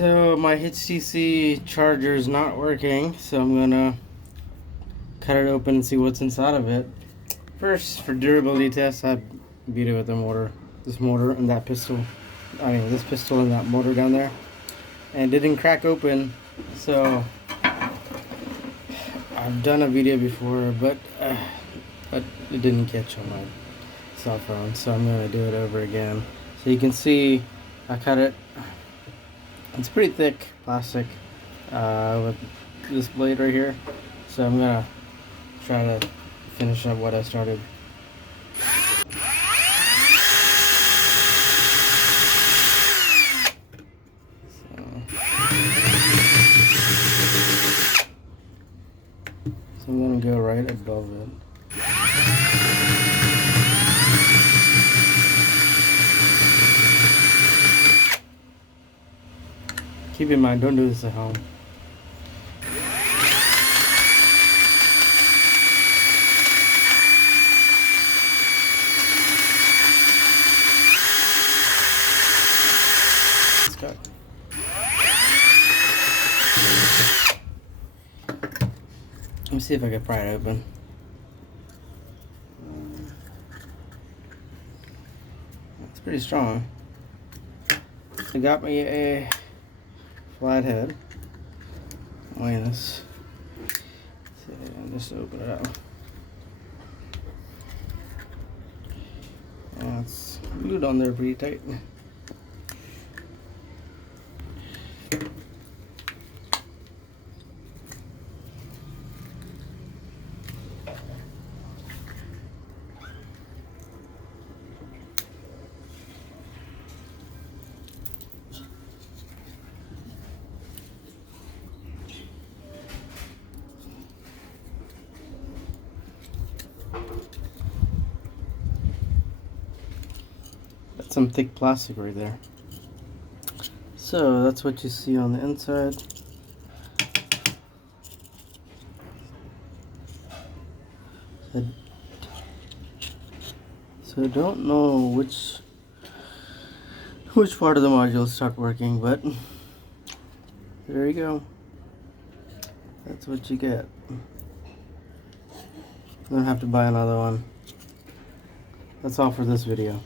So my HTC charger is not working, so I'm gonna cut it open and see what's inside of it. First, for durability tests, I beat it with the motor, this motor and that pistol. This pistol and that motor down there, and it didn't crack open. So I've done a video before, but it didn't catch on my cell phone, so I'm gonna do it over again. So you can see I cut it. It's pretty thick plastic with this blade right here, so I'm gonna try to finish up what I started. So I'm gonna go right above it. Keep in mind, don't do this at home. Let's go. Let me see if I can pry it open. It's pretty strong. I got me a flathead. Minus. Just open it up. It's glued on there pretty tight. That's some thick plastic right there. So that's what you see on the inside. So I don't know which part of the module start working, but there you go. That's what you get. You don't have to buy another one. That's all for this video.